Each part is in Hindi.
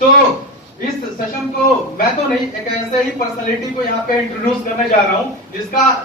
तो इस सेशन को मैं तो नहीं, एक ऐसे ही पर्सनालिटी को यहाँ पे इंट्रोड्यूस करने जा रहा हूँ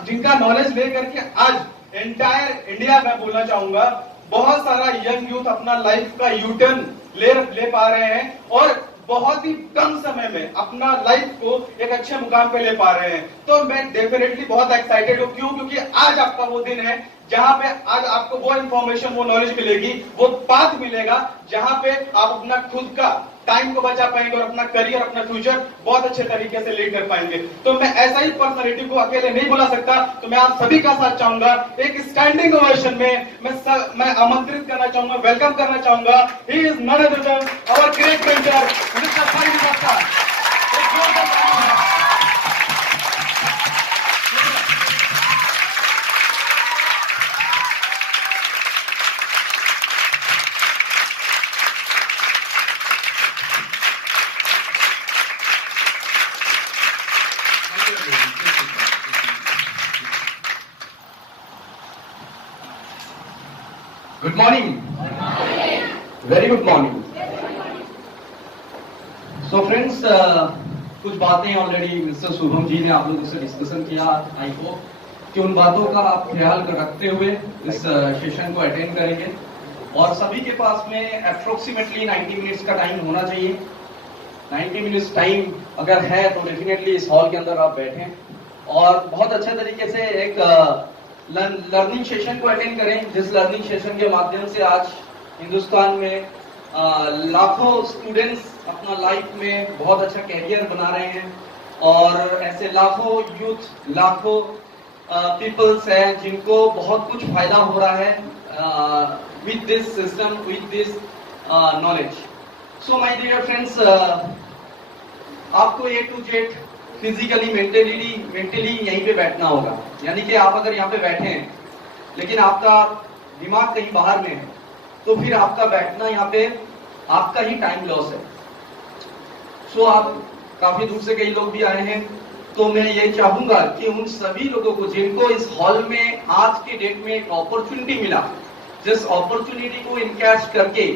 जिनका नॉलेज लेकर के आज एंटायर इंडिया में बोलना चाहूंगा बहुत सारा यंग यूथ अपना लाइफ का यूटर्न ले पा रहे हैं और बहुत ही कम समय में अपना लाइफ को एक अच्छे मुकाम पे ले पा रहे हैं। तो मैं डेफिनेटली बहुत एक्साइटेड हूँ। क्यों? क्योंकि आज आपका वो दिन है जहां पे आज आपको वो इंफॉर्मेशन, वो नॉलेज मिलेगी, वो पाथ मिलेगा जहां पे आप अपना खुद का टाइम को बचा पाएंगे और अपना करियर, अपना फ्यूचर बहुत अच्छे तरीके से लीड कर पाएंगे। तो मैं ऐसा ही पर्सनालिटी को अकेले नहीं बुला सकता, तो मैं आप सभी का साथ चाहूंगा एक स्टैंडिंग ओवेशन में मैं आमंत्रित करना चाहूंगा, वेलकम करना चाहूंगा। He is not other than our great mentor mister Sai Datta. Good morning, very good morning. So friends, कुछ बातें ऑलरेडी मिस्टर शुभम जी ने आप लोगों से डिस्कशन किया। आई होप कि उन बातों का आप ख्याल रखते हुए इस सेशन को अटेंड करेंगे। और सभी के पास में अप्रोक्सीमेटली 90 मिनट्स का टाइम होना चाहिए। 90 मिनट्स टाइम अगर है तो डेफिनेटली इस हॉल के अंदर आप बैठें और बहुत अच्छे तरीके से एक लर्निंग सेशन को अटेंड करें, जिस लर्निंग सेशन के माध्यम से आज हिंदुस्तान में लाखों स्टूडेंट्स अपना लाइफ में बहुत अच्छा कैरियर बना रहे हैं और ऐसे लाखों यूथ, लाखों पीपल्स हैं जिनको बहुत कुछ फायदा हो रहा है with this system, with this knowledge. So my dear friends, आपको A to Z physically mentally यहीं पे बैठना होगा। यानी कि आप अगर यहाँ पे बैठे हैं लेकिन आपका दिमाग कहीं बाहर में है तो फिर आपका बैठना यहाँ पे आपका ही टाइम लॉस है। सो आप काफी दूर से कई लोग भी आए हैं, तो मैं ये चाहूंगा कि उन सभी लोगों को जिनको इस हॉल में आज के डेट में एक अपॉर्चुनिटी मिला, जिस अपॉर्चुनिटी को इनकैश करके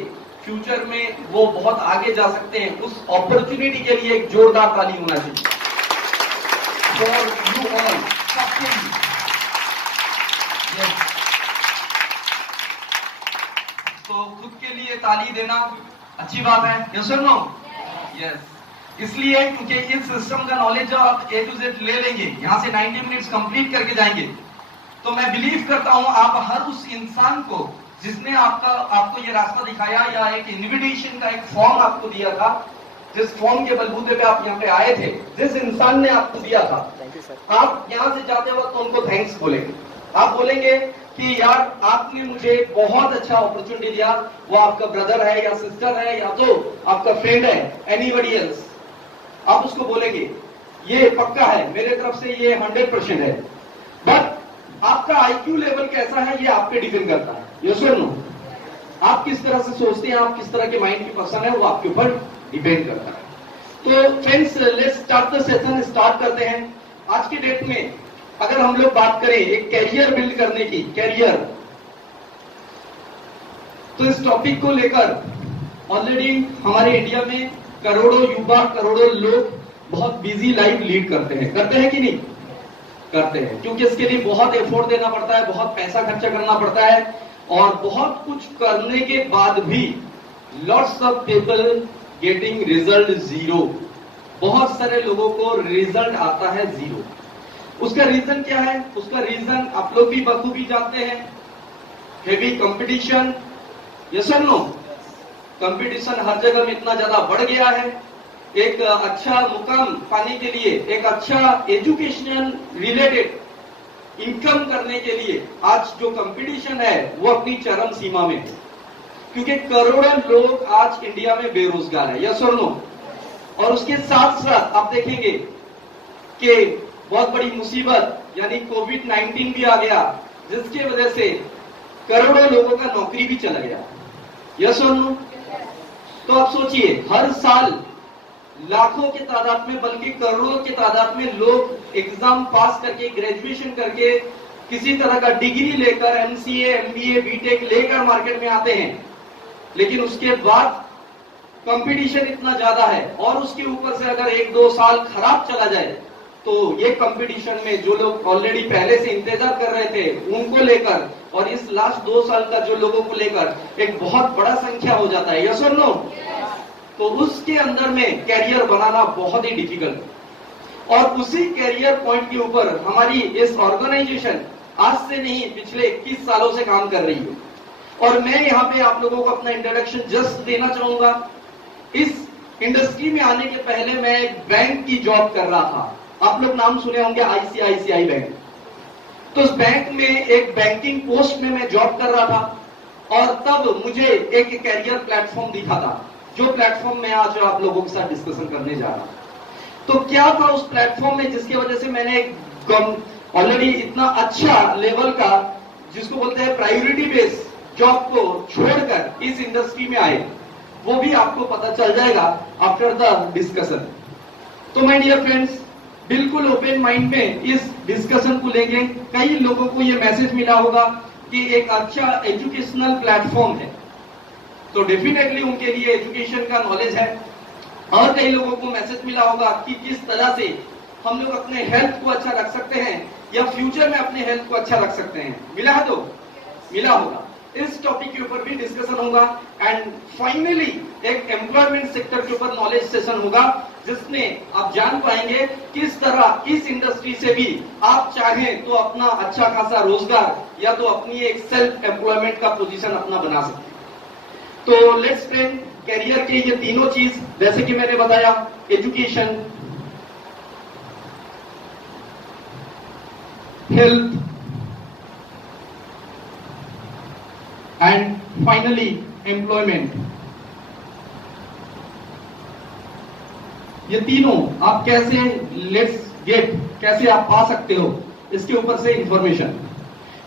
फ्यूचर में वो बहुत आगे जा सकते हैं, उस अपॉर्चुनिटी के लिए एक जोरदार ताली होना चाहिए। For you all, सबके लिए। Yes. तो खुद के लिए ताली देना अच्छी बात है, yes or no? Yes. इसलिए क्योंकि इस सिस्टम का नॉलेज आप A to Z ले लेंगे, यहाँ से 90 मिनट्स कंप्लीट करके जाएंगे, तो मैं बिलीव करता हूं आप हर उस इंसान को जिसने आपको ये रास्ता दिखाया या एक इन्विटेशन का एक फॉर्म आपको दिया था, जिस फॉर्म के बलबूते पे आप यहाँ पे आए थे, जिस इंसान ने आपको दिया था, आप यहाँ से जाते वक्त तो उनको थैंक्स बोलेंगे। आप बोलेंगे कि यार आपने मुझे बहुत अच्छा अपॉर्चुनिटी दिया। वो आपका ब्रदर है या सिस्टर है या तो आपका फ्रेंड है, एनीबडी एल्स, आप उसको बोलेंगे ये पक्का है, मेरे तरफ से ये 100% है। बट आपका आईक्यू लेवल कैसा है ये आप पे डिपेंड करता है, यस और नो? आप किस तरह से सोचते हैं, आप किस तरह के माइंड की पर्सन है, वो आपके ऊपर डिपेंड करता है। तो friends, let's start the session. Start करते हैं। आज के डेट में अगर हम लोग बात करें एक कैरियर बिल्ड करने की, कैरियर, तो इस टॉपिक को लेकर ऑलरेडी हमारे इंडिया में करोड़ों युवा, करोड़ों लोग बहुत बिजी लाइफ लीड करते हैं कि नहीं? करते हैं, क्योंकि इसके लिए बहुत एफर्ट देना पड़ता है, बहुत पैसा खर्चा करना पड़ता है और बहुत कुछ करने के बाद भी lots of people getting result zero. बहुत सारे लोगों को रिजल्ट आता है जीरो। उसका रीजन क्या है? उसका रीजन आप लोग भी बखूबी जानते हैं, हेवी कंपटीशन, यस और नो? कंपटीशन हर जगह में इतना ज्यादा बढ़ गया है। एक अच्छा मुकाम पाने के लिए, एक अच्छा एजुकेशनल रिलेटेड इनकम करने के लिए आज जो कंपटीशन है वो अपनी चरम सीमा में है, क्योंकि करोड़ों लोग आज इंडिया में बेरोजगार है, यस और नो? और उसके साथ साथ आप देखेंगे कि बहुत बड़ी मुसीबत यानी कोविड-19 भी आ गया, जिसकी वजह से करोड़ों लोगों का नौकरी भी चला गया, यस और नो? तो आप सोचिए, हर साल लाखों की तादाद में बल्कि करोड़ों की तादाद में लोग एग्जाम पास करके, ग्रेजुएशन करके, किसी तरह का डिग्री लेकर, एमसीए, एमबीए, बीटेक लेकर मार्केट में आते हैं, लेकिन उसके बाद कंपटीशन इतना ज्यादा है और उसके ऊपर से अगर 1-2 साल खराब चला जाए तो ये कंपटीशन में जो लोग ऑलरेडी पहले से इंतजार कर रहे थे उनको लेकर और इस लास्ट 2 साल का जो लोगों को लेकर एक बहुत बड़ा संख्या हो जाता है, यस और नो? तो उसके अंदर में कैरियर बनाना बहुत ही डिफिकल्ट है और उसी कैरियर पॉइंट के ऊपर हमारी इस ऑर्गेनाइजेशन आज से नहीं पिछले 21 सालों से काम कर रही है। और मैं यहाँ पे आप लोगों को अपना इंट्रोडक्शन जस्ट देना चाहूंगा। इस इंडस्ट्री में आने के पहले मैं एक बैंक की जॉब कर रहा था। आप लोग नाम सुने होंगे आईसीआईसीआई बैंक। तो उस बैंक में एक बैंकिंग पोस्ट में मैं जॉब कर रहा था और तब मुझे एक कैरियर प्लेटफॉर्म दिखा था, जो प्लेटफॉर्म मैं आज आप लोगों के साथ डिस्कशन करने जा रहा हूं। तो क्या था उस प्लेटफॉर्म में जिसकी वजह से मैंने ऑलरेडी इतना अच्छा लेवल का, जिसको बोलते हैं प्रायोरिटी बेस जॉब को छोड़कर इस इंडस्ट्री में आए, वो भी आपको पता चल जाएगा आफ्टर द डिस्कशन। तो माय डियर फ्रेंड्स, बिल्कुल ओपन माइंड में इस डिस्कशन को लेंगे। कई लोगों को ये मैसेज मिला होगा कि एक अच्छा एजुकेशनल प्लेटफॉर्म है, तो डेफिनेटली उनके लिए एजुकेशन का नॉलेज है। और कई लोगों को मैसेज मिला होगा कि किस तरह से हम लोग अपने हेल्थ को अच्छा रख सकते हैं या फ्यूचर में अपने हेल्थ को अच्छा रख सकते हैं। मिला है? तो मिला होगा। इस टॉपिक के ऊपर भी डिस्कशन होगा एंड फाइनली एक एम्प्लॉयमेंट सेक्टर के ऊपर नॉलेज सेशन होगा, जिसमें आप जान पाएंगे किस तरह इस इंडस्ट्री से भी आप चाहें तो अपना अच्छा खासा रोजगार या तो अपनी एक सेल्फ एम्प्लॉयमेंट का पोजीशन अपना बना सकते हैं। तो लेट्स फ्रेंड, कैरियर के ये तीनों चीज जैसे कि मैंने बताया, education, health and finally employment, ये तीनों आप कैसे कैसे आप पा सकते हो, इसके ऊपर से इंफॉर्मेशन।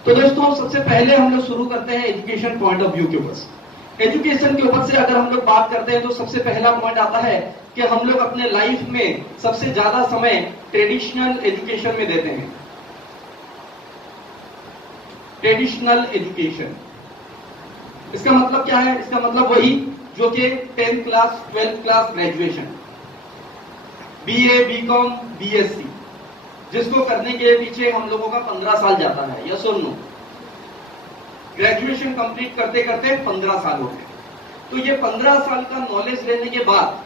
तो दोस्तों, सबसे पहले हम लोग शुरू करते हैं एजुकेशन पॉइंट ऑफ व्यू के ऊपर से। एजुकेशन के ऊपर से अगर हम लोग बात करते हैं तो सबसे पहला पॉइंट आता है कि हम लोग अपने लाइफ में सबसे ज्यादा समय ट्रेडिशनल एजुकेशन में देते हैं। ट्रेडिशनल एजुकेशन, इसका मतलब क्या है? इसका मतलब वही जो कि 10th class, 12th class, graduation, BA, BCom, BSc, जिसको करने के पीछे हम लोगों का 15 साल जाता है, यस और नो? ग्रेजुएशन कंप्लीट करते करते 15 साल हो गए। तो ये 15 साल का नॉलेज लेने के बाद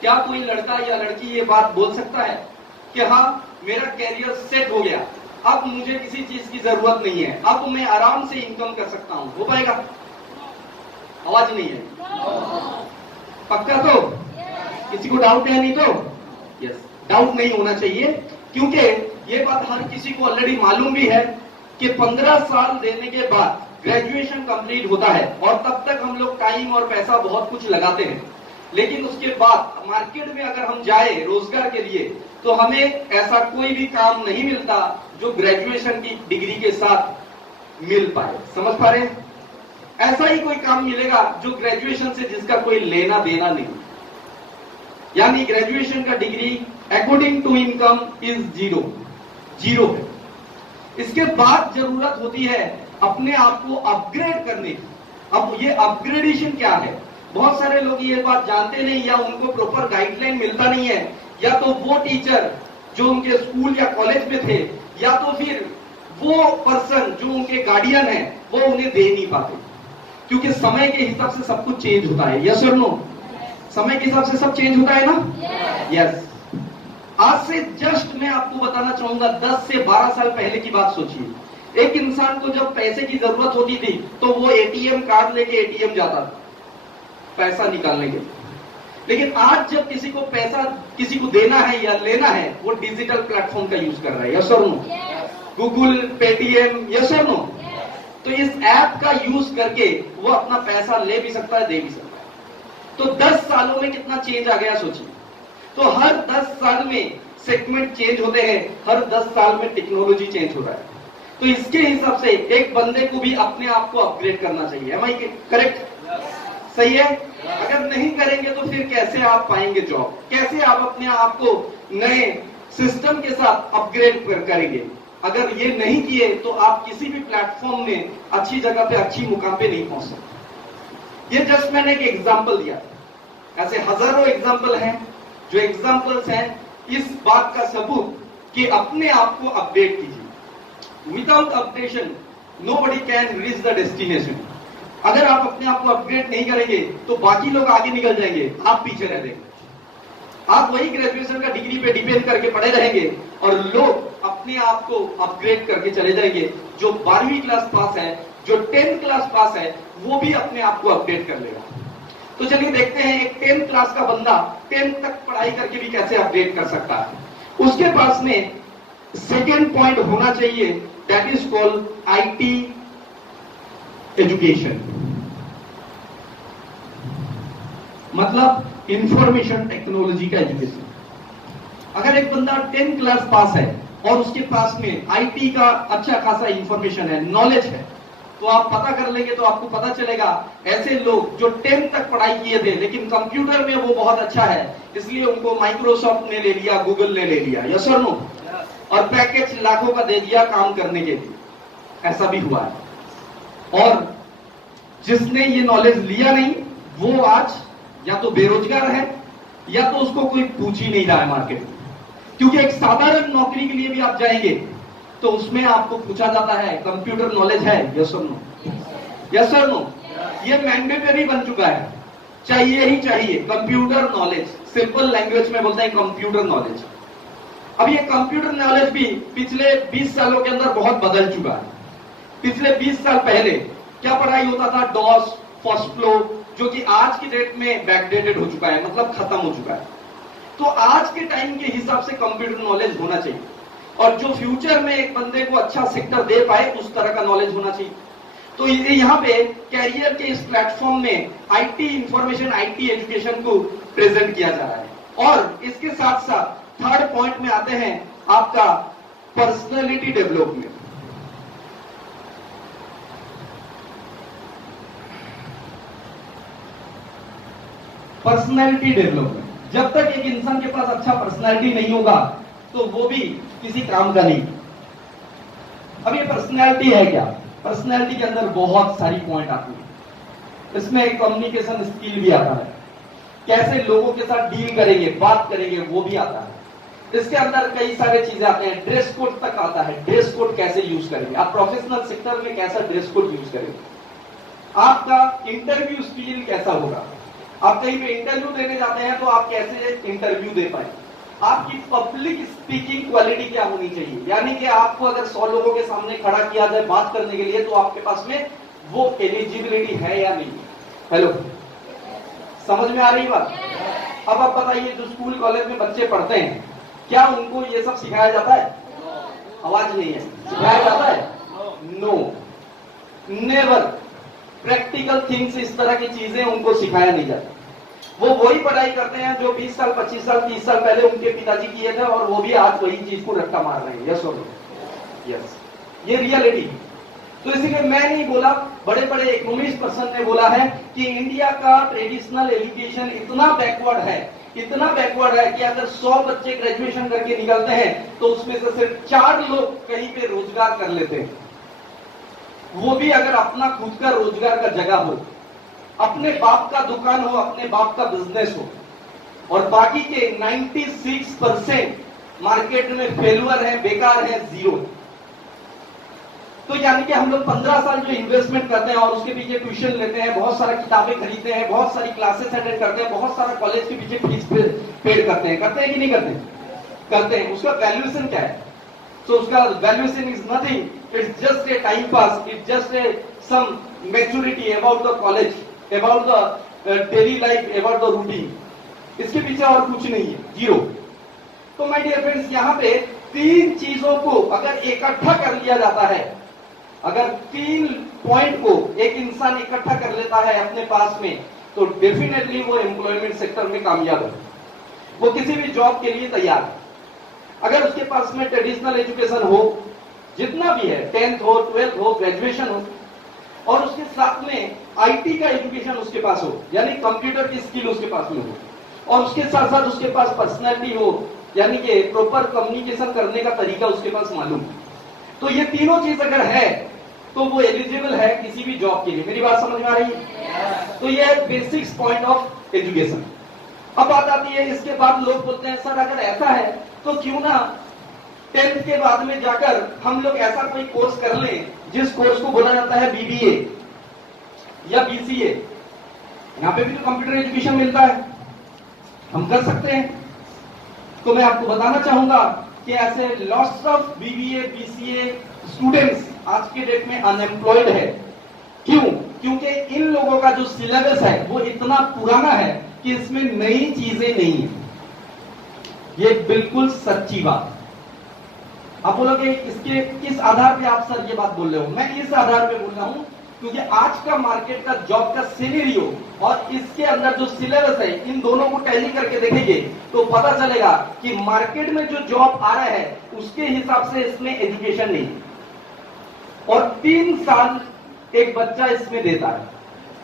क्या कोई लड़का या लड़की ये बात बोल सकता है कि हाँ, मेरा कैरियर सेट हो गया, अब मुझे किसी चीज की जरूरत नहीं है, अब मैं आराम से इनकम कर सकता हूं? हो पाएगा? आवाज नहीं है। पक्का? तो किसी को डाउट है? नहीं तो यस, डाउट नहीं होना चाहिए, क्योंकि ये बात हर किसी को ऑलरेडी मालूम भी है कि 15 साल देने के बाद ग्रेजुएशन कंप्लीट होता है और तब तक हम लोग टाइम और पैसा बहुत कुछ लगाते हैं। लेकिन उसके बाद मार्केट में अगर हम जाए रोजगार के लिए तो हमें ऐसा कोई भी काम नहीं मिलता जो ग्रेजुएशन की डिग्री के साथ मिल पाए। समझ पा रहे हैं? ऐसा ही कोई काम मिलेगा जो ग्रेजुएशन से जिसका कोई लेना देना नहीं, यानी ग्रेजुएशन का degree according to income is zero है। इसके बाद जरूरत होती है अपने आप को अपग्रेड करने की। अब ये अपग्रेडेशन क्या है? बहुत सारे लोग ये बात जानते नहीं या उनको प्रॉपर गाइडलाइन मिलता नहीं है, या तो वो टीचर जो उनके स्कूल या कॉलेज में थे, या तो फिर वो पर्सन जो उनके गार्डियन है, वो उन्हें दे नहीं पाते, क्योंकि समय के हिसाब से सब कुछ चेंज होता है। यस और नो? समय के हिसाब से सब चेंज होता है ना? यस। आज से जस्ट मैं आपको बताना चाहूंगा 10 से 12 साल पहले की बात सोचिए। एक इंसान को जब पैसे की जरूरत होती थी तो वो एटीएम कार्ड लेके एटीएम जाता था पैसा निकालने के लिए। लेकिन आज जब किसी को पैसा किसी को देना है या लेना है, वो डिजिटल प्लेटफॉर्म का यूज कर रहा है। यस और नो? गूगल, पेटीएम, यस और नो? तो इस ऐप का यूज करके वो अपना पैसा ले भी सकता है, दे भी सकता है। तो 10 सालों में कितना चेंज आ गया सोचिए। तो हर 10 साल में सेगमेंट चेंज होते हैं, हर 10 साल में टेक्नोलॉजी चेंज हो रहा है। तो इसके हिसाब से एक बंदे को भी अपने आप को अपग्रेड करना चाहिए। Am I correct? सही है? अगर नहीं करेंगे तो फिर कैसे आप पाएंगे जॉब? कैसे आप अपने आप को नए सिस्टम के साथ अपग्रेड करेंगे? अगर ये नहीं किए तो आप किसी भी प्लेटफॉर्म में अच्छी जगह पे, अच्छी मुकाम पे नहीं पहुंच सकते। ये जस्ट मैंने एक एग्जांपल दिया। ऐसे हजारों एग्जाम्पल हैं, जो एग्जाम्पल्स हैं इस बात का सबूत कि अपने आप को अपडेट कीजिए। Without updation nobody can reach the destination. अगर आप अपने आप को अपडेट नहीं करेंगे तो बाकी लोग आगे निकल जाएंगे, आप पीछे रह जाएंगे। आप वही ग्रेजुएशन का डिग्री पे डिपेंड करके पड़े रहेंगे और लोग अपने आप को अपग्रेड करके चले जाएंगे। जो 12वीं क्लास पास है, जो 10th क्लास पास है, वो भी अपने आप को अपडेट कर लेगा। तो चलिए देखते हैं एक 10th क्लास का बंदा 10th तक पढ़ाई करके भी कैसे अपडेट कर सकता है। उसके पास में सेकेंड पॉइंट होना चाहिए, that is called IT education, मतलब इंफॉर्मेशन टेक्नोलॉजी का एजुकेशन। अगर एक बंदा 10th क्लास पास है और उसके पास में आईटी का अच्छा खासा इंफॉर्मेशन है, नॉलेज है, तो आप पता कर लेंगे तो आपको पता चलेगा ऐसे लोग जो 10th तक पढ़ाई किए थे लेकिन कंप्यूटर में वो बहुत अच्छा है, इसलिए उनको माइक्रोसॉफ्ट ने ले लिया, गूगल ने ले लिया, यस और नो, और पैकेज लाखों का दे दिया काम करने के लिए। ऐसा भी हुआ है। और जिसने ये नॉलेज लिया नहीं वो आज या तो बेरोजगार है या तो उसको कोई पूछ ही नहीं रहा है मार्केट में। क्योंकि एक साधारण नौकरी के लिए भी आप जाएंगे तो उसमें आपको पूछा जाता है कंप्यूटर नॉलेज है, यस और नो, यस और नो। ये मैंडेटरी बन चुका है, चाहिए ही चाहिए कंप्यूटर नॉलेज। सिंपल लैंग्वेज में बोलते हैं कंप्यूटर नॉलेज। अब ये कंप्यूटर नॉलेज भी पिछले 20 सालों के अंदर बहुत बदल चुका है। पिछले 20 साल पहले क्या पढ़ाई होता था, डॉस, फर्स्ट फ्लो, जो कि आज की डेट में बैकडेटेड हो चुका है, मतलब खत्म हो चुका है। तो आज के टाइम के हिसाब से कंप्यूटर नॉलेज होना चाहिए और जो फ्यूचर में एक बंदे को अच्छा सेक्टर दे पाए उस तरह का नॉलेज होना चाहिए। तो यहाँ पे कैरियर के इस प्लेटफॉर्म में आईटी इंफॉर्मेशन, आईटी एजुकेशन को प्रेजेंट किया जा रहा है। और इसके साथ साथ थर्ड पॉइंट में आते हैं आपका पर्सनैलिटी डेवलपमेंट। पर्सनैलिटी डेवलपमेंट, जब तक एक इंसान के पास अच्छा पर्सनैलिटी नहीं होगा तो वो भी किसी काम का नहीं। अब ये पर्सनैलिटी है क्या? पर्सनैलिटी के अंदर बहुत सारी पॉइंट आती है। इसमें एक कम्युनिकेशन स्किल भी आता है, कैसे लोगों के साथ डील करेंगे, बात करेंगे, वो भी आता है। इसके अंदर कई सारे चीजें आते हैं, ड्रेस कोड तक आता है। ड्रेस कोड कैसे यूज करेंगे आप, प्रोफेशनल सेक्टर में कैसा ड्रेस कोड यूज करेंगे, आपका इंटरव्यू स्किल कैसा होगा, आप कहीं पे इंटरव्यू देने जाते हैं तो आप कैसे इंटरव्यू दे पाए, आपकी पब्लिक स्पीकिंग क्वालिटी क्या होनी चाहिए, यानी कि आपको अगर 100 लोगों के सामने खड़ा किया जाए बात करने के लिए तो आपके पास में वो एलिजिबिलिटी है या नहीं। हेलो, समझ में आ रही बात? अब आप बताइए, जो स्कूल कॉलेज में बच्चे पढ़ते हैं क्या उनको ये सब सिखाया जाता है? आवाज नहीं है, सिखाया जाता है? No, never. प्रैक्टिकल थिंग्स, इस तरह की चीजें उनको सिखाया नहीं जाता। वो वही पढ़ाई करते हैं जो 20 साल, 25 साल, 30 साल पहले उनके पिताजी किए थे और वो भी आज वही चीज को रट्टा मार रहे हैं। यस और नो? यस, ये रियलिटी। तो इसीलिए मैं नहीं बोला, बड़े बड़े इकोनॉमिस्ट पर्सन ने बोला है कि इंडिया का ट्रेडिशनल एजुकेशन इतना बैकवर्ड है, इतना बैकवर्ड है कि अगर 100 बच्चे ग्रेजुएशन करके निकलते हैं तो उसमें से सिर्फ 4 लोग कहीं पे रोजगार कर लेते हैं, वो भी अगर अपना खुद का रोजगार का जगह हो, अपने बाप का दुकान हो, अपने बाप का बिजनेस हो, और बाकी के 96% मार्केट में फेलुअर है, बेकार है, जीरो। तो यानी कि हम लोग 15 साल जो इन्वेस्टमेंट करते हैं और उसके पीछे ट्यूशन लेते हैं, बहुत सारा किताबें खरीदते हैं, बहुत सारी क्लासेस अटेंड करते हैं, बहुत सारा कॉलेज के पीछे फीस पेड करते हैं कि नहीं करते? करते हैं। उसका वैल्यूएशन क्या है? तो उसका valuation is nothing, it's just a time pass, it's just a some maturity about the college, about the daily life, about the routine. इसके पीछे और कुछ नहीं है, जीरो। तो माय डियर फ्रेंड्स, यहाँ पे 3 चीजों को अगर इकट्ठा कर लिया जाता है, अगर 3 पॉइंट को एक इंसान इकट्ठा कर लेता है अपने पास में, तो डेफिनेटली वो एम्प्लॉयमेंट सेक्टर में कामयाब है, वो किसी भी जॉब के लिए तैयार है। अगर उसके पास में ट्रेडिशनल एजुकेशन हो, जितना भी है, 10th हो, 12th हो, ग्रेजुएशन हो, और उसके साथ में आईटी का एजुकेशन उसके पास हो, यानी कंप्यूटर की स्किल उसके पास में हो, और उसके साथ साथ उसके पास पर्सनैलिटी हो, यानी कि प्रॉपर कम्युनिकेशन करने का तरीका उसके पास मालूम, तो ये तीनों चीज अगर है तो वो एलिजिबल है किसी भी जॉब के लिए। मेरी बात समझ में आ रही है? तो ये बेसिक्स पॉइंट ऑफ एजुकेशन। अब बात आती है, इसके बाद लोग बोलते हैं सर अगर ऐसा है तो क्यों ना 10th के बाद में जाकर हम लोग ऐसा कोई कोर्स कर लें जिस कोर्स को बोला जाता है बीबीए या बीसीए। यहां पे भी तो कंप्यूटर एजुकेशन मिलता है, हम कर सकते हैं। तो मैं आपको बताना चाहूंगा कि ऐसे lots of BBA BCA students आज के डेट में अनएम्प्लॉयड है। क्यों? क्योंकि इन लोगों का जो सिलेबस है वो इतना पुराना है कि इसमें नई चीजें नहीं है। ये बिल्कुल सच्ची बात। आप बोलोगे इसके किस आधार पे आप सर ये बात बोल रहे हो? मैं इस आधार पे बोल रहा हूं क्योंकि आज का मार्केट का जॉब का सिनेरियो और इसके अंदर जो सिलेबस है, इन दोनों को टैली करके देखेंगे तो पता चलेगा कि मार्केट में जो जॉब आ रहा है उसके हिसाब से इसमें एजुकेशन नहीं। और 3 साल एक बच्चा इसमें देता है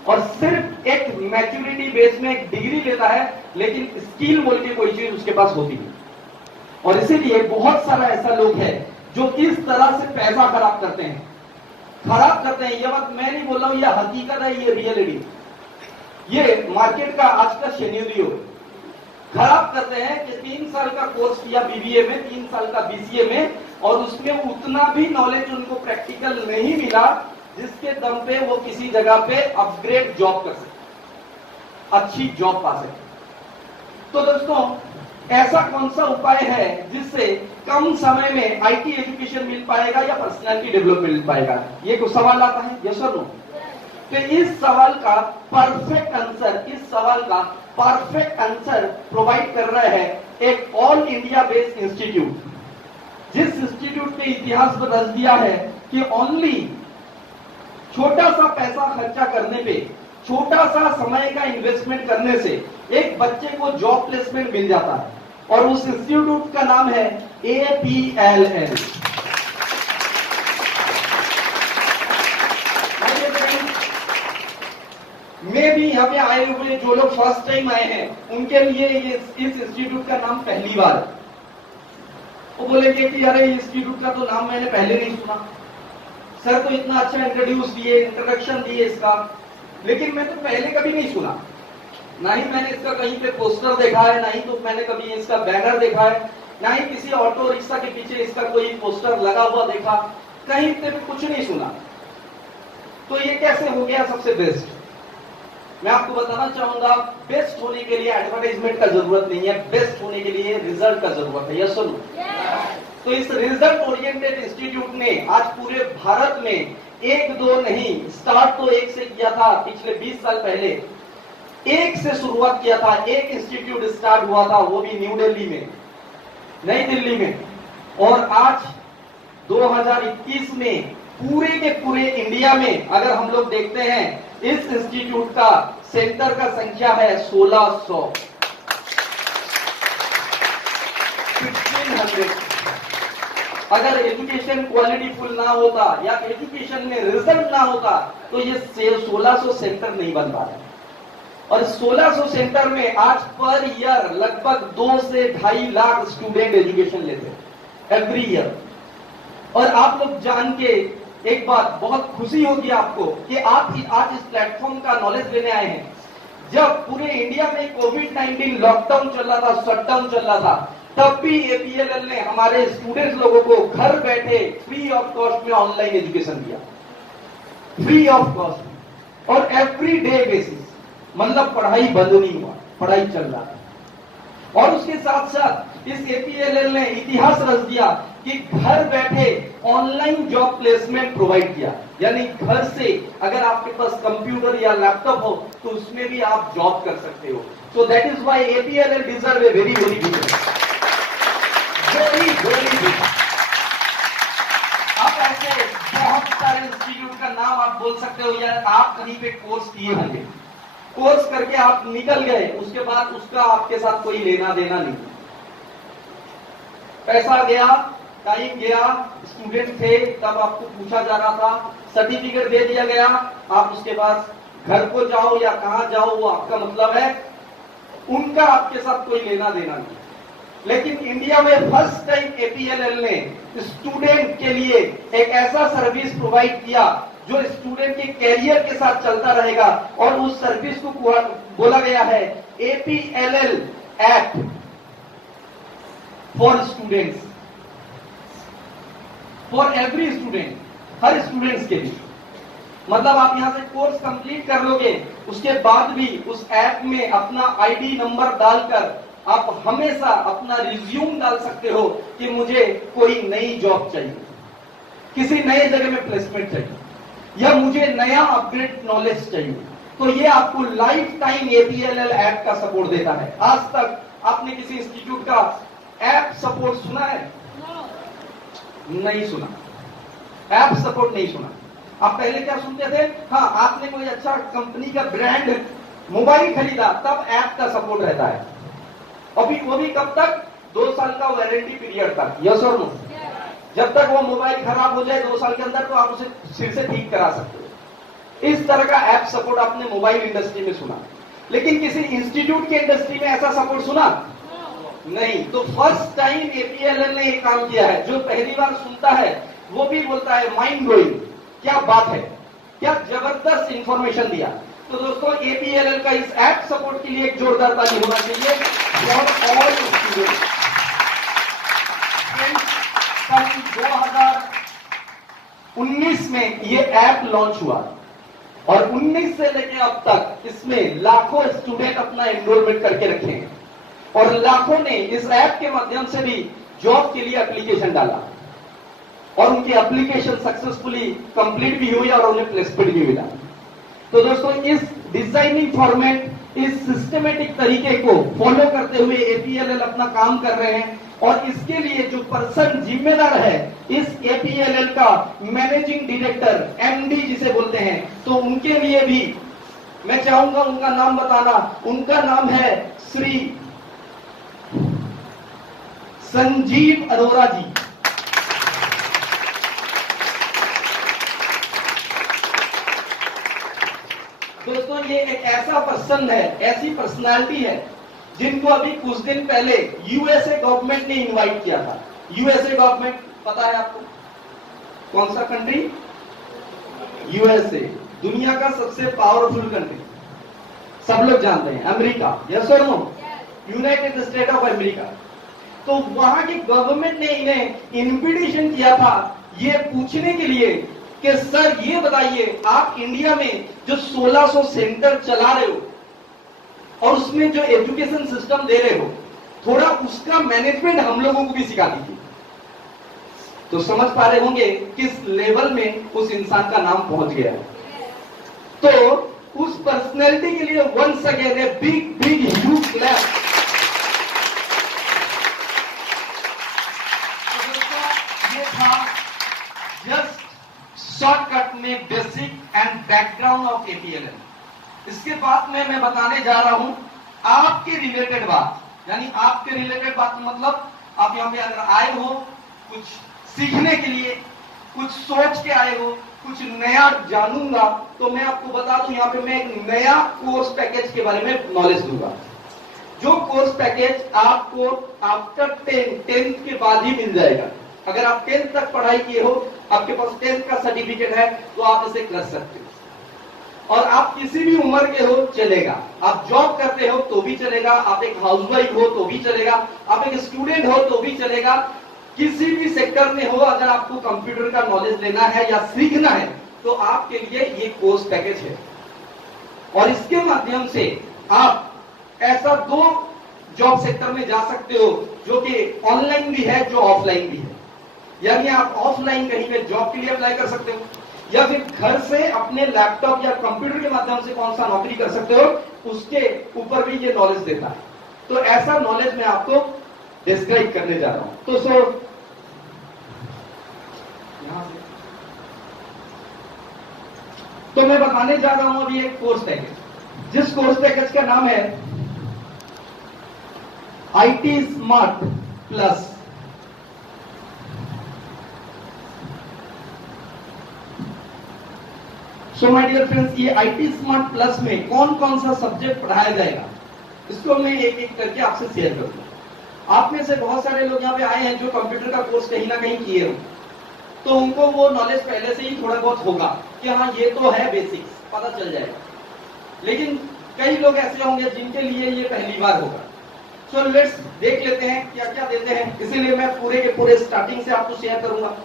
और सिर्फ एक मैच्योरिटी बेस में एक डिग्री लेता है, लेकिन स्किल बोल के कोई चीज उसके पास होती नहीं। और इसीलिए बहुत सारा ऐसा लोग है जो इस तरह से पैसा खराब करते हैं। ये बात मैं नहीं बोल रहा हूं, ये हकीकत है, ये रियलिटी, ये मार्केट का आज का सिनेरियो खराब करते हैं कि 3 साल का कोर्स किया बीबीए में, 3 साल का बीसीए में, और उसमें उतना भी नॉलेज उनको प्रैक्टिकल नहीं मिला जिसके दम पे वो किसी जगह पे अपग्रेड जॉब कर सके, अच्छी जॉब पा सके। तो दोस्तों ऐसा कौन सा उपाय है जिससे कम समय में आईटी एजुकेशन मिल पाएगा या पर्सनालिटी डेवलपमेंट मिल पाएगा? ये कुछ सवाल आता है, यस और नो? तो इस सवाल का परफेक्ट आंसर प्रोवाइड कर रहा है एक ऑल इंडिया बेस्ड इंस्टीट्यूट, जिस इंस्टीट्यूट ने इतिहास में रच दिया है कि ओनली छोटा सा पैसा खर्चा करने पे, छोटा सा समय का इन्वेस्टमेंट करने से एक बच्चे को जॉब प्लेसमेंट मिल जाता है, और उस इंस्टीट्यूट का नाम है APLL। मैं भी यहाँ पे आए हुए जो लोग फर्स्ट टाइम आए हैं उनके लिए इस इंस्टीट्यूट का नाम पहली बार। वो बोलेंगे कि अरे इंस्टीट्यूट का तो नाम मैंने पहले नहीं सुना, सर तो इतना अच्छा इंट्रोडक्शन दिए इसका, लेकिन मैं तो पहले कभी नहीं सुना, ना ही मैंने इसका कहीं पे पोस्टर देखा है, ना ही तो मैंने कभी इसका बैनर देखा है, ना ही किसी ऑटो रिक्शा के पीछे इसका कोई पोस्टर लगा हुआ देखा, कहीं पे भी कुछ नहीं सुना। तो ये कैसे हो गया सबसे बेस्ट? मैं आपको बताना चाहूंगा, बेस्ट होने के लिए एडवर्टाइजमेंट का जरूरत नहीं है, बेस्ट होने के लिए रिजल्ट का जरूरत है। यस और नो? तो इस रिजल्ट ओरिएंटेड इंस्टीट्यूट ने आज पूरे भारत में 1-2 नहीं, स्टार्ट तो 1 से किया था पिछले 20 साल पहले, 1 से शुरुआत किया था, एक इंस्टीट्यूट स्टार्ट हुआ था, वो भी न्यू दिल्ली में, नई दिल्ली में, और आज 2021 में पूरे के पूरे इंडिया में अगर हम लोग देखते हैं इस इंस्टीट्यूट का सेंटर का संख्या है 1600, 1600। अगर एजुकेशन क्वालिटी फुल ना होता या एजुकेशन में रिजल्ट ना होता तो ये 1600 सेंटर नहीं बन पा रहे। और 1600 सेंटर में आज पर ईयर लगभग 2 से 2.5 लाख स्टूडेंट एजुकेशन लेते हैं एवरी ईयर। और आप लोग जान के एक बात बहुत खुशी होगी आपको कि आप आज इस प्लेटफॉर्म का नॉलेज लेने आए हैं। जब पूरे इंडिया में कोविड-19 लॉकडाउन चल रहा था, शटडाउन चल रहा था, तब भी APLL ने हमारे स्टूडेंट्स लोगों को घर बैठे फ्री ऑफ कॉस्ट में ऑनलाइन एजुकेशन दिया, फ्री ऑफ कॉस्ट, और एवरी डे बेसिस, मतलब पढ़ाई बंद नहीं हुआ, पढ़ाई चल रहा है। और उसके साथ साथ इस APLL ने इतिहास रच दिया कि घर बैठे ऑनलाइन जॉब प्लेसमेंट प्रोवाइड किया, यानी घर से अगर आपके पास कंप्यूटर या लैपटॉप हो तो उसमें भी आप जॉब कर सकते हो। So that is why APLL deserve a very very good, very very good. आप ऐसे बहुत सारे इंस्टीट्यूट का नाम आप बोल सकते हो, यार आप कहीं पे कोर्स किए होंगे, कोर्स करके आप निकल गए, उसके बाद उसका आपके साथ कोई लेना देना नहीं, पैसा गया, टाइम गया, स्टूडेंट थे तब आपको पूछा जा रहा था, सर्टिफिकेट दे दिया गया, आप उसके बाद घर को जाओ या कहां जाओ वो आपका मतलब है, उनका आपके साथ कोई लेना देना नहीं। लेकिन इंडिया में फर्स्ट टाइम APLL ने स्टूडेंट के लिए एक ऐसा सर्विस प्रोवाइड किया जो स्टूडेंट के कैरियर के साथ चलता रहेगा, और उस सर्विस को बोला गया है APLL act for students, for every student, her students के लिए। मतलब आप यहां से कोर्स कंप्लीट कर लोगे, उसके बाद भी उस ऐप में अपना ID नंबर डालकर आप हमेशा अपना रिज्यूम डाल सकते हो कि मुझे कोई नई जॉब चाहिए, किसी नए जगह में प्लेसमेंट चाहिए, या मुझे नया अपग्रेड नॉलेज चाहिए। तो ये आपको लाइफ टाइम APLL ऐप का सपोर्ट देता है। आज तक आपने किसी इंस्टीट्यूट का ऐप सपोर्ट सुना है? नहीं सुना, ऐप सपोर्ट नहीं सुना। आप पहले क्या सुनते थे? हाँ, आपने कोई अच्छा कंपनी का ब्रांड मोबाइल खरीदा तब ऐप का सपोर्ट रहता है। अभी वो भी कब तक? 2 साल का वारंटी पीरियड तक। यस और नो? जब तक वो मोबाइल खराब हो जाए 2 साल के अंदर, तो आप उसे फिर से ठीक करा सकते हो। इस तरह का ऐप सपोर्ट आपने मोबाइल इंडस्ट्री में सुना, लेकिन किसी इंस्टीट्यूट के इंडस्ट्री में ऐसा सपोर्ट सुना? नहीं। तो फर्स्ट टाइम APLL ने एक काम किया है। जो पहली बार सुनता है वो भी बोलता है माइंड ब्लोइंग, क्या बात है, क्या जबरदस्त इंफॉर्मेशन दिया। तो दोस्तों, APLL का इस ऐप सपोर्ट के लिए एक जोरदार ताली होना चाहिए फॉर ऑल स्टूडेंट्स। सन 2019 में ये ऐप लॉन्च हुआ, और 19 से लेकर अब तक इसमें लाखों स्टूडेंट अपना एनरोलमेंट करके रखे हैं, और लाखों ने इस ऐप के माध्यम से भी जॉब के लिए एप्लीकेशन डाला, और उनकी एप्लीकेशन सक्सेसफुली कंप्लीट भी हुई और उन्हें प्लेसमेंट भी मिला। तो दोस्तों, इस डिजाइनिंग फॉर्मेट, इस सिस्टमेटिक तरीके को फॉलो करते हुए APLL अपना काम कर रहे हैं, और इसके लिए जो पर्सन जिम्मेदार है, इस APLL का मैनेजिंग डायरेक्टर, MD जिसे बोलते हैं, तो उनके लिए भी मैं चाहूंगा उनका नाम बताना। उनका नाम है श्री संजीव अरोरा जी। दोस्तों, ये एक ऐसा पर्सन है, ऐसी पर्सनालिटी है, जिनको अभी कुछ दिन पहले USA गवर्नमेंट ने इनवाइट किया था। USA गवर्नमेंट पता है आपको कौन सा कंट्री? USA, दुनिया का सबसे पावरफुल कंट्री, सब लोग जानते हैं, अमेरिका। यस और no? United State of America. तो वहां की गवर्नमेंट ने इन्हें इन्विटेशन किया था ये पूछने के लिए कि सर ये बताइए, आप इंडिया में जो 1600 सेंटर चला रहे हो और उसमें जो एजुकेशन सिस्टम दे रहे हो, थोड़ा उसका मैनेजमेंट हम लोगों को भी सिखा दीजिए। तो समझ पा रहे होंगे किस लेवल में उस इंसान का नाम पहुंच गया है। तो उस पर्सनैलिटी के लिए once again a big big huge clap. ये था जस्ट शॉर्टकट में basic and background of APLL। इसके बाद में मैं बताने जा रहा हूं आपके रिलेटेड बात, यानी आपके रिलेटेड बात मतलब आप यहां पे अगर आए हो कुछ सीखने के लिए, कुछ सोच के आए हो, कुछ नया जानूंगा, तो मैं आपको बता दूं यहां पे मैं एक नया कोर्स पैकेज के बारे में नॉलेज दूंगा। जो कोर्स पैकेज आपको आफ्टर 10th के बाद ही मिल जाएगा। अगर आप 10th तक पढ़ाई किए हो, आपके पास 10th का सर्टिफिकेट है, तो आप इसे कर सकते हो। और आप किसी भी उम्र के हो चलेगा, आप जॉब करते हो तो भी चलेगा, आप एक हाउसवाइफ हो तो भी चलेगा, आप एक स्टूडेंट हो तो भी चलेगा, किसी भी सेक्टर में हो, अगर आपको कंप्यूटर का नॉलेज लेना है या सीखना है तो आपके लिए ये कोर्स पैकेज है। और इसके माध्यम से आप ऐसा 2 जॉब सेक्टर में जा सकते हो जो कि ऑनलाइन भी है, जो ऑफलाइन भी है। यानी आप ऑफलाइन कहीं पे जॉब के लिए अप्लाई कर सकते हो, या फिर घर से अपने लैपटॉप या कंप्यूटर के माध्यम से कौन सा नौकरी कर सकते हो, उसके ऊपर भी ये नॉलेज देता है। तो ऐसा नॉलेज मैं आपको डिस्क्राइब करने जा रहा हूं। तो यहां से तो मैं बताने जा रहा हूं अभी एक कोर्स पैकेज, जिस कोर्स पैकेज का नाम है IT smart plus. So my dear friends, ये IT स्मार्ट प्लस में कौन कौन सा सब्जेक्ट पढ़ाया जाएगा, इसको मैं एक एक करके आपसे शेयर करूंगा। आप में से बहुत सारे लोग यहाँ पे आए हैं जो कंप्यूटर का कोर्स कहीं ना कहीं किए हो, तो उनको वो नॉलेज पहले से ही थोड़ा बहुत होगा। कि हाँ ये तो है बेसिक्स, पता चल जाएगा। लेकिन कई लोग ऐसे होंगे जिनके लिए ये पहली बार होगा। सो लेट्स देख लेते हैं क्या क्या देते हैं, इसीलिए मैं पूरे के पूरे स्टार्टिंग से आपको शेयर करूंगा।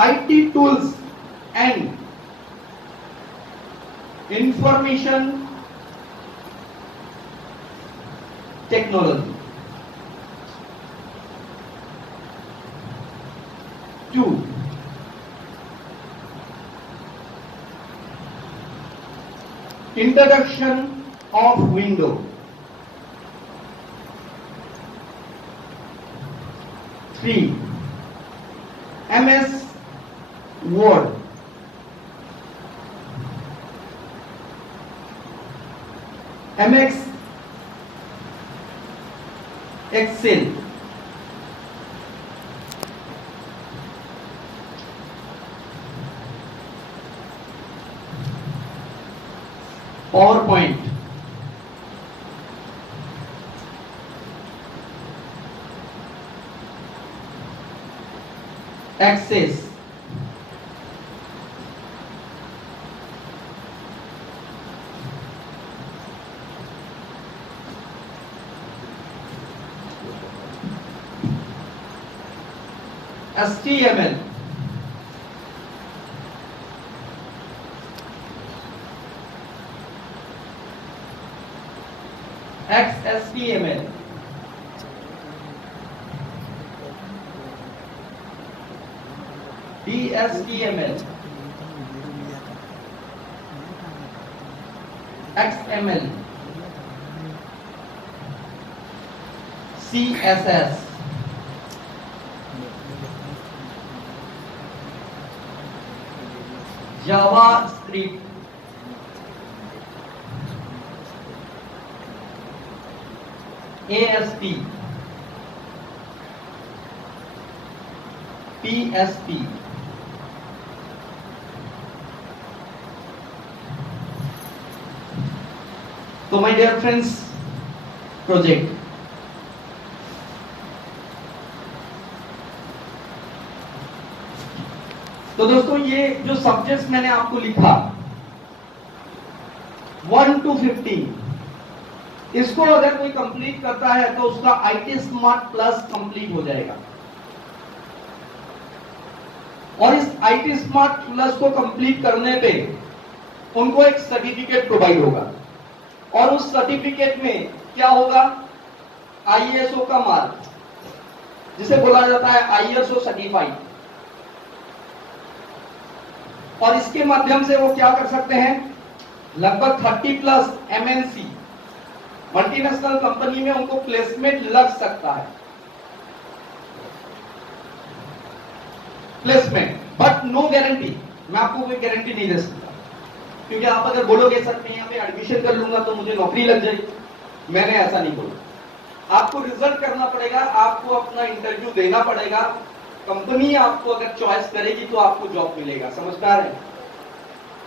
IT tools and information technology. 2 introduction of window। 3 MS Word। 4 MX Excel। 5 PowerPoint। 6 Access। 7 HTML। 8 XHTML। 9 DHTML। 10 XML। 11 CSS। 12 JavaScript। 13 ASP। 14 PSP। तो माय डियर फ्रेंड्स, प्रोजेक्ट तो दोस्तों ये जो सब्जेक्ट्स मैंने आपको लिखा 1 to 15, इसको अगर कोई कंप्लीट करता है तो उसका IT स्मार्ट प्लस कंप्लीट हो जाएगा। और इस IT स्मार्ट प्लस को कंप्लीट करने पे उनको एक सर्टिफिकेट प्रोवाइड होगा, और उस सर्टिफिकेट में क्या होगा, ISO का मार्क, जिसे बोला जाता है ISO सर्टिफाइड। और इसके माध्यम से वो क्या कर सकते हैं, लगभग 30+ MNC मल्टीनेशनल कंपनी में उनको प्लेसमेंट लग सकता है, प्लेसमेंट, बट नो गारंटी। मैं आपको कोई गारंटी नहीं दे सकता, क्योंकि आप अगर बोलोगे सर मैं यहाँ पे एडमिशन कर लूंगा तो मुझे नौकरी लग जाएगी, मैंने ऐसा नहीं बोला। आपको रिजल्ट करना पड़ेगा, आपको अपना इंटरव्यू देना पड़ेगा, कंपनी आपको अगर चॉइस करेगी तो आपको जॉब मिलेगा। समझ पा रहे हैं?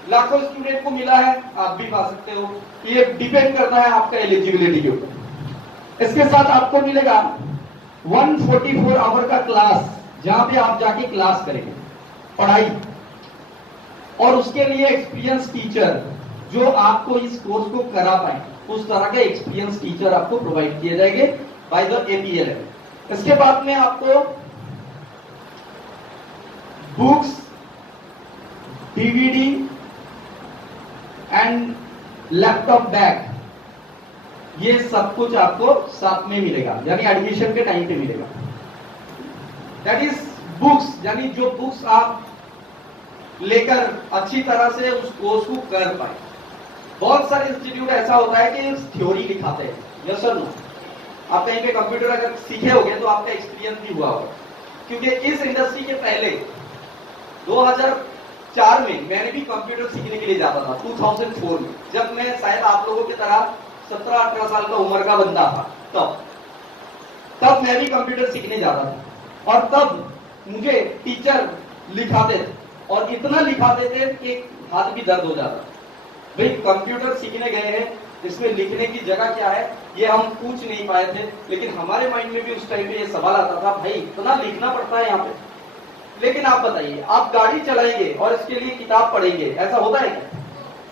लाखों स्टूडेंट को मिला है, आप भी पा सकते हो। ये डिपेंड करता है आपका एलिजिबिलिटी के ऊपर। इसके साथ आपको मिलेगा 144 आवर का क्लास, जहां पे आप जाके क्लास करेंगे, पढ़ाई, और उसके लिए एक्सपीरियंस टीचर जो आपको इस कोर्स को करा पाए, उस तरह के एक्सपीरियंस टीचर आपको प्रोवाइड किए जाएंगे बाय द APLM। इसके बाद में आपको books, DVD and laptop bag, ये सब कुछ आपको साथ में मिलेगा, यानी एडमिशन के टाइम पे मिलेगा। दैट इज बुक्स, यानी जो बुक्स आप लेकर अच्छी तरह से उस कोर्स को कर पाए। बहुत सारे इंस्टीट्यूट ऐसा होता है कि थ्योरी दिखाते हैं, यस और नो। आप कहीं पे कंप्यूटर अगर सीखे होंगे तो आपका एक्सपीरियंस भी हुआ होगा, क्योंकि इस इंडस्ट्री के पहले 2004 में मैंने भी कंप्यूटर सीखने के लिए जाता था, 2004 में, जब मैं शायद आप लोगों की तरह 17-18 साल का उम्र का बंदा था, तब मैं भी कंप्यूटर सीखने जाता था। और तब मुझे टीचर लिखाते थे, और इतना लिखाते थे कि हाथ भी दर्द हो जाता। भाई कंप्यूटर सीखने गए हैं, इसमें लिखने की जगह क्या है ये हम पूछ नहीं पाए थे, लेकिन हमारे माइंड में भी उस टाइम पे ये सवाल आता था, भाई इतना लिखना पड़ता है यहाँ पे। लेकिन आप बताइए, आप गाड़ी चलाएंगे और इसके लिए किताब पढ़ेंगे, ऐसा होता है क्या?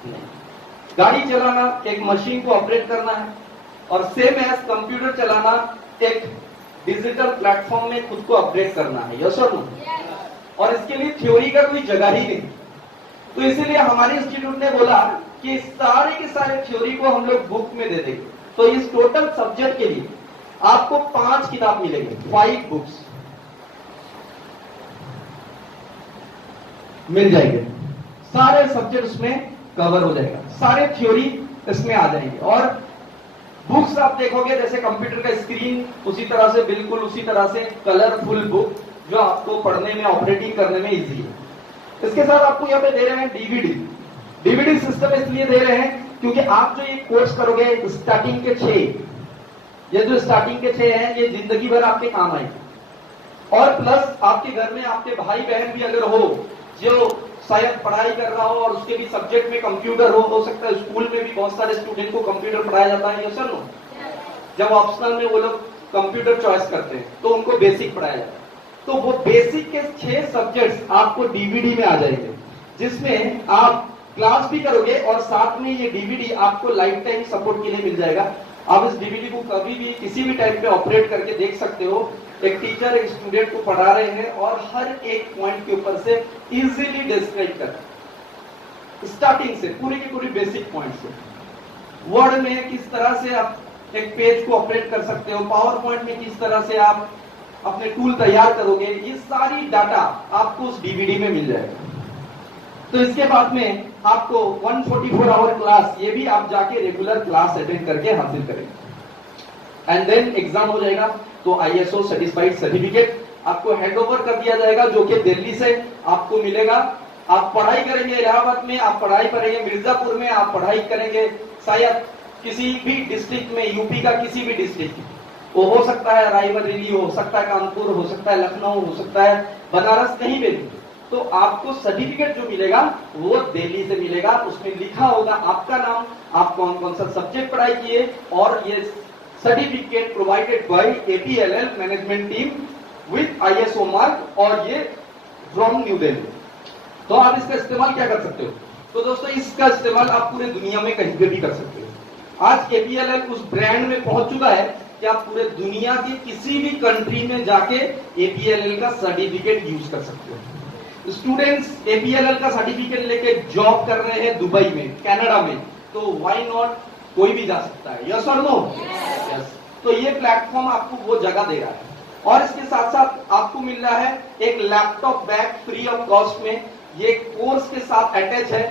नहीं। गाड़ी चलाना एक मशीन को ऑपरेट करना है, और सेम एज कंप्यूटर चलाना एक डिजिटल प्लेटफॉर्म में खुद को अपडेट करना है। यस और नो? और इसके लिए थ्योरी का कोई जगह ही नहीं। तो इसीलिए हमारे इंस्टीट्यूट ने बोला कि सारे के सारे थ्योरी को हम लोग बुक में दे देंगे। तो इस टोटल सब्जेक्ट के लिए आपको 5 किताब मिलेंगे, 5 बुक्स मिल जाएंगे। सारे सब्जेक्ट उसमें कवर हो जाएगा, सारे थ्योरी इसमें आ जाएंगे। और बुक्स आप देखोगे जैसे कंप्यूटर का स्क्रीन, उसी तरह से बिल्कुल उसी तरह से कलरफुल बुक जो आपको पढ़ने में ऑपरेटिंग करने में इजी है। इसके साथ आपको यहाँ पे दे रहे हैं डीवीडी सिस्टम इसलिए दे रहे हैं क्योंकि आप जो ये कोर्स करोगे स्टार्टिंग के 6, ये जो स्टार्टिंग के 6 हैं ये जिंदगी भर आपके काम आएंगे। और प्लस आपके घर में आपके भाई बहन भी अगर हो जो शायद पढ़ाई कर रहा हो और उसके भी सब्जेक्ट में कंप्यूटर हो सकता है स्कूल में भी बहुत सारे स्टूडेंट को कंप्यूटर पढ़ाया जाता है। यस और नो? जब ऑप्शनल में वो लोग कंप्यूटर चॉइस करते हैं तो उनको बेसिक पढ़ाया जाता है। तो वो बेसिक के 6 सब्जेक्ट्स आपको डीवीडी में आ जाएंगे, जिसमें आप क्लास भी करोगे और साथ में ये डीवीडी आपको लाइफ टाइम सपोर्ट के लिए मिल जाएगा। आप इस डीवीडी को कभी भी किसी भी टाइम पे ऑपरेट करके देख सकते हो। एक टीचर एक स्टूडेंट को पढ़ा रहे हैं और हर एक पॉइंट के ऊपर से इजीली डिस्क्राइब कर, स्टार्टिंग से पूरी की पूरी बेसिक पॉइंट से। वर्ड में किस तरह से आप एक पेज को ऑपरेट कर सकते हो, पावर पॉइंट में किस तरह से आप अपने टूल तैयार करोगे, ये सारी डाटा आपको उस डीवीडी में मिल जाएगा। तो इसके बाद में आपको 144 आवर क्लास, ये भी आप जाके रेगुलर क्लास अटेंड करके हासिल करेंगे। एंड देन एग्जाम हो जाएगा तो ISO सर्टिफाइड सर्टिफिकेट आपको हैंड ओवर कर दिया जाएगा, जो कि दिल्ली से आपको मिलेगा। आप पढ़ाई करेंगे इलाहाबाद में, आप पढ़ाई करेंगे मिर्जापुर में, आप पढ़ाई करेंगे शायद किसी भी डिस्ट्रिक्ट में, यूपी का किसी भी डिस्ट्रिक्ट, वो हो सकता है रायबरेली, हो सकता है कानपुर, हो सकता है लखनऊ, हो सकता है बनारस, कहीं पे भी। तो आपको सर्टिफिकेट जो मिलेगा वो दिल्ली से मिलेगा। उसमें लिखा होगा आपका नाम, आप कौन कौन सा सब्जेक्ट पढ़ाई किए, और ये certificate provided by APLL management team with ISO mark, और ये फ्रॉम न्यू दिल्ली। तो आप इसका इस्तेमाल क्या कर सकते हो? तो दोस्तों इसका इस्तेमाल आप पूरे दुनिया में कहीं पे भी कर सकते हो। आज APLL उस ब्रांड में पहुंच चुका है कि आप पूरे दुनिया की किसी भी कंट्री में जाके APLL का सर्टिफिकेट यूज कर सकते हो। स्टूडेंट्स APLL का सर्टिफिकेट लेके जॉब कर रहे हैं दुबई में, कनाडा में, तो व्हाई नॉट, कोई भी जा सकता है। यस और नो? यस। तो ये प्लेटफॉर्म आपको वो जगह दे रहा है। और इसके साथ साथ आपको मिल रहा है एक laptop bag free of cost में, ये कोर्स के साथ अटैच है।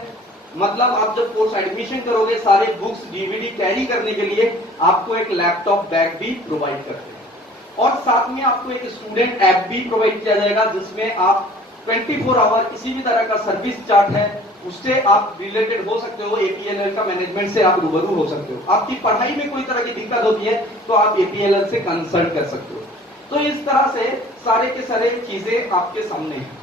मतलब आप जब कोर्स एडमिशन करोगे, सारे बुक्स डीवीडी कैरी करने के लिए आपको एक लैपटॉप बैग भी प्रोवाइड करते हैं। और साथ में आपको एक स्टूडेंट ऐप भी प्रोवाइड किया जाएगा, जिसमें आप 24 आवर किसी भी तरह का सर्विस चार्ट है उससे आप रिलेटेड हो सकते हो, APLL का मैनेजमेंट से आप रूबरू हो सकते हो। आपकी पढ़ाई में कोई तरह की दिक्कत होती है तो आप APLL से कंसल्ट कर सकते हो। तो इस तरह से सारे के सारे चीजें आपके सामने हैं।